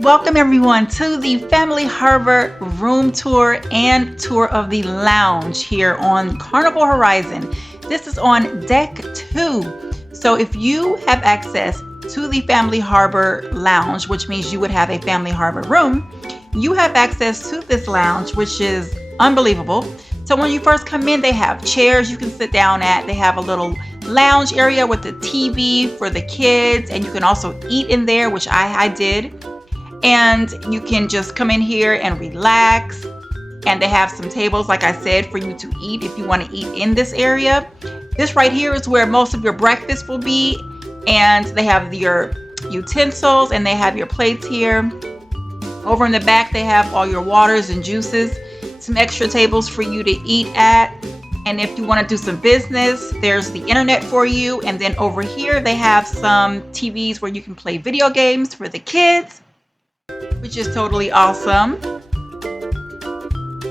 Welcome everyone to the Family Harbor room tour and tour of the lounge here on Carnival Horizon. This is on deck 2. So if you have access to the Family Harbor lounge, which means you would have a Family Harbor room, you have access to this lounge, which is unbelievable. So when you first come in, they have chairs you can sit down at. They have a little lounge area with the TV for the kids, and you can also eat in there, which I did. And you can just come in here and relax. And they have some tables, like I said, for you to eat if you want to eat in this area. This right here is where most of your breakfast will be. And they have your utensils and they have your plates here. Over in the back, they have all your waters and juices, some extra tables for you to eat at. And if you want to do some business, there's the internet for you. And then over here, they have some TVs where you can play video games for the kids, which is totally awesome.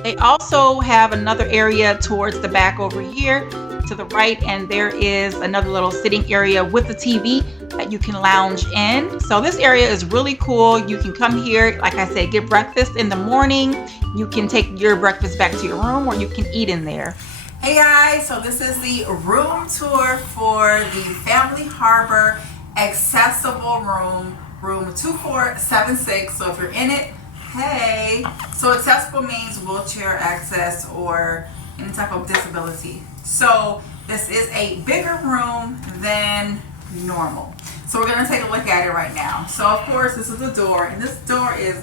They also have another area towards the back over here to the right, and there is another little sitting area with a TV that you can lounge in. So this area is really cool. You can come here, like I said, get breakfast in the morning. You can take your breakfast back to your room, or you can eat in there. Hey guys, so this is the room tour for the Family Harbor accessible room 2476. So if you're in it, hey. So accessible means wheelchair access or any type of disability. So this is a bigger room than normal. So we're going to take a look at it right now. So of course this is the door, and this door is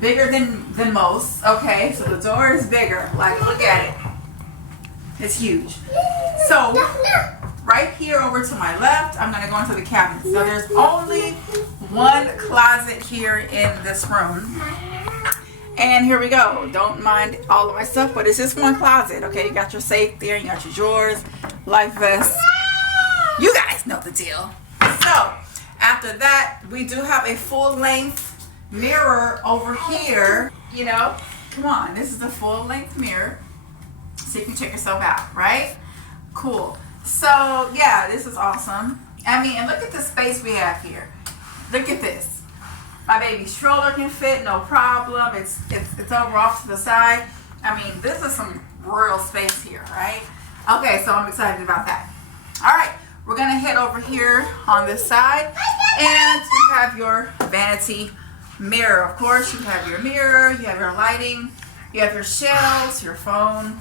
bigger than most. Okay, so the door is bigger. Like, look at it. It's huge. So right here over to my left, I'm going to go into the cabinet. So there's only one closet here in this room. And here we go. Don't mind all of my stuff, but it's just one closet. Okay, you got your safe there, you got your drawers, life vest. You guys know the deal. So after that, we do have a full-length mirror over here. You know, come on, this is the full-length mirror. So you can check yourself out, right? Cool. So yeah, this is awesome. I mean, and look at the space we have here. Look at this. My baby stroller can fit, no problem. It's over off to the side. I mean, this is some real space here, right? Okay, so I'm excited about that. All right, we're gonna head over here on this side, and you have your vanity mirror. Of course, you have your mirror, you have your lighting, you have your shelves, your phone,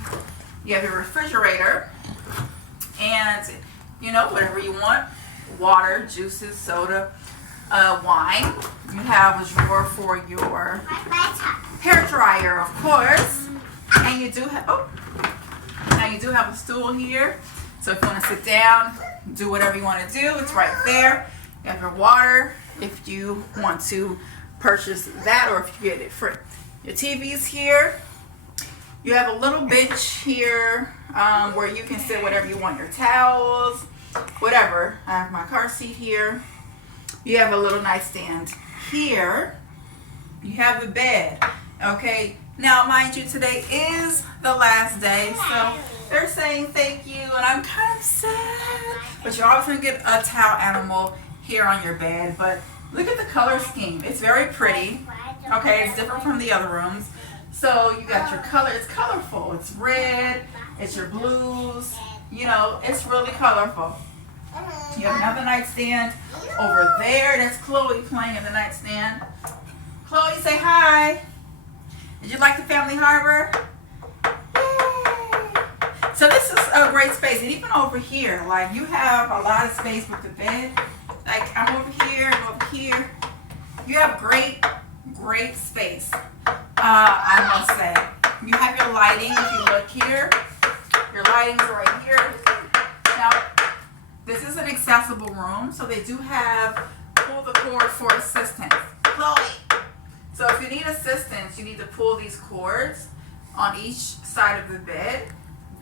you have your refrigerator, and you know, whatever you want, water, juices, soda, wine. You have a drawer for your hair dryer, of course, and you do have a stool here. So if you want to sit down, do whatever you want to do, it's right there. You have your water if you want to purchase that, or if you get it free. Your TV's here. You have a little bench here where you can sit whatever you want, your towels, whatever. I have my car seat here. You have a little nightstand here. You have the bed. Okay, now mind you, today is the last day, so they're saying thank you, and I'm kind of sad. But you're always going to get a towel animal here on your bed. But look at the color scheme. It's very pretty. Okay, it's different from the other rooms. So you got your color. It's colorful. It's red. It's your blues. You know, it's really colorful. You have another nightstand over there. That's Chloe playing in the nightstand. Chloe, say hi. Did you like the Family Harbor? Yay. So this is a great space. And even over here, like, you have a lot of space with the bed. Like, I'm over here, I'm over here. You have great space. I must say. You have your lighting. If you look here, your lighting's right here. Now, this is an accessible room, so they do have pull the cord for assistance. Chloe. So if you need assistance, you need to pull these cords on each side of the bed.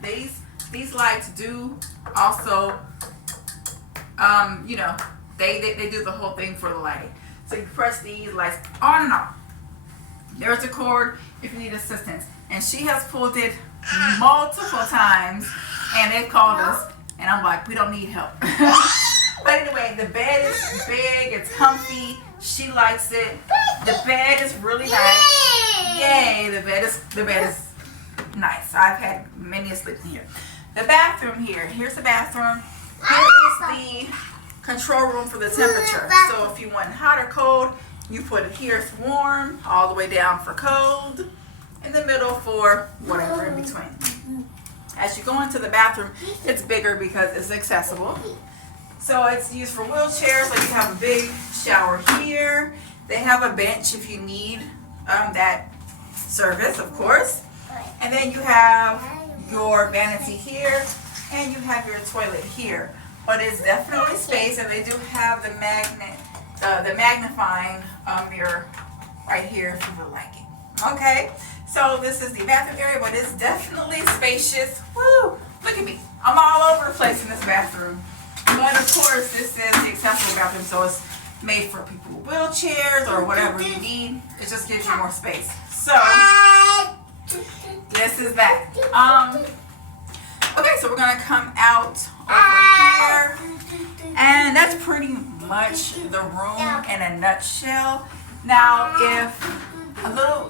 These lights do also, you know, they do the whole thing for the lighting. So you press these lights on and off. There's a cord if you need assistance. And she has pulled it multiple times, and they've called us, and I'm like, we don't need help. But anyway, the bed is big, it's comfy. She likes it. The bed is really nice. Yay! The bed is nice. I've had many a sleep in here. The bathroom here. Here's the bathroom. Here is the control room for the temperature. So if you want hot or cold, you put it here. It's warm. All the way down for cold. In the middle for whatever in between. As you go into the bathroom, it's bigger because it's accessible. So it's used for wheelchairs. So you have a big shower here. They have a bench if you need that service, of course. And then you have your vanity here, and you have your toilet here. But it's definitely space, and they do have the magnifying mirror right here if you would like it. Okay, so this is the bathroom area, but it's definitely spacious. Woo! Look at me. I'm all over the place in this bathroom. But of course, this is the accessible bathroom, so it's made for people with wheelchairs or whatever you need. It just gives you more space. So this is that. Okay, so we're gonna come out over here, and that's pretty much the room in a nutshell. Now,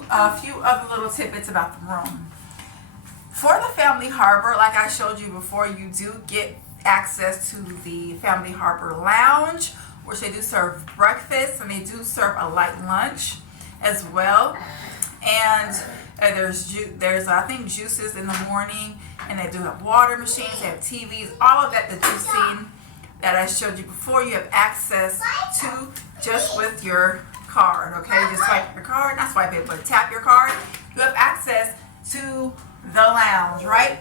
a few other little tidbits about the room. For the Family Harbor, like I showed you before, you do get access to the Family Harbor Lounge, which they do serve breakfast, and they do serve a light lunch as well. And there's I think juices in the morning, and they do have water machines, they have TVs, all of that you've seen that I showed you before. You have access to just with your card. Okay, you just swipe your card, not swipe it, but tap your card. You have access to the lounge, right?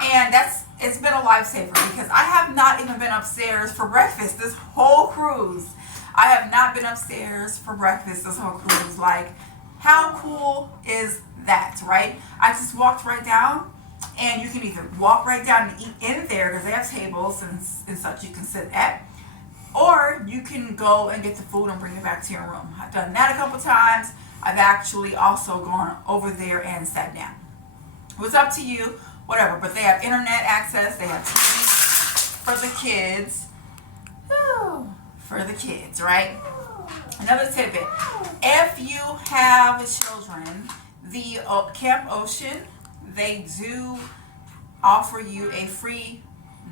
And it's been a lifesaver because I have not even been upstairs for breakfast this whole cruise. I have not been upstairs for breakfast this whole cruise. Like, how cool is that, right? I just walked right down, and you can either walk right down and eat in there because they have tables and such you can sit at, or you can go and get the food and bring it back to your room. I've done that a couple times. I've actually also gone over there and sat down. It's up to you, whatever, but they have internet access, they have TV for the kids. Woo, for the kids, right? Another tidbit, if you have children, the Camp Ocean, they do offer you a free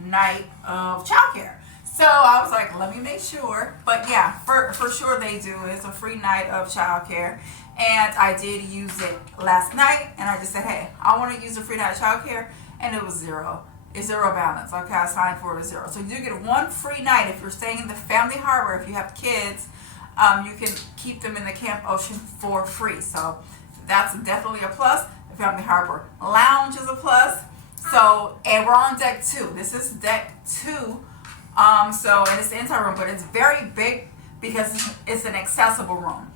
night of childcare. So I was like, let me make sure. But yeah, for sure they do. It's a free night of childcare. And I did use it last night, and I just said, hey, I want to use a free night of childcare, and it was zero. It's zero balance. Okay, I signed for it as zero. So you do get one free night if you're staying in the Family Harbor. If you have kids, you can keep them in the Camp Ocean for free. So that's definitely a plus. The Family Harbor Lounge is a plus. So, and we're on deck 2. This is deck 2. And it's the entire room, but it's very big because it's an accessible room.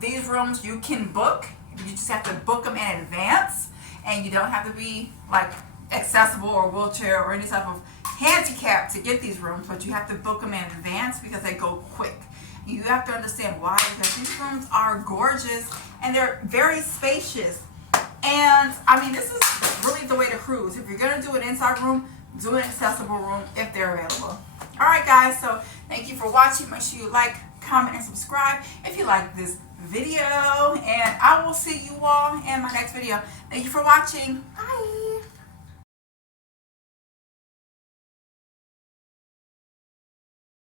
These rooms you can book. You just have to book them in advance, and you don't have to be like accessible or wheelchair or any type of handicap to get these rooms, but you have to book them in advance because they go quick. You have to understand why, because these rooms are gorgeous and they're very spacious. And I mean, this is really the way to cruise. If you're going to do an inside room, do an accessible room if they're available. All right, guys, so thank you for watching. Make sure you like, comment, and subscribe if you like this video, and I will see you all in my next video. Thank you for watching. Bye.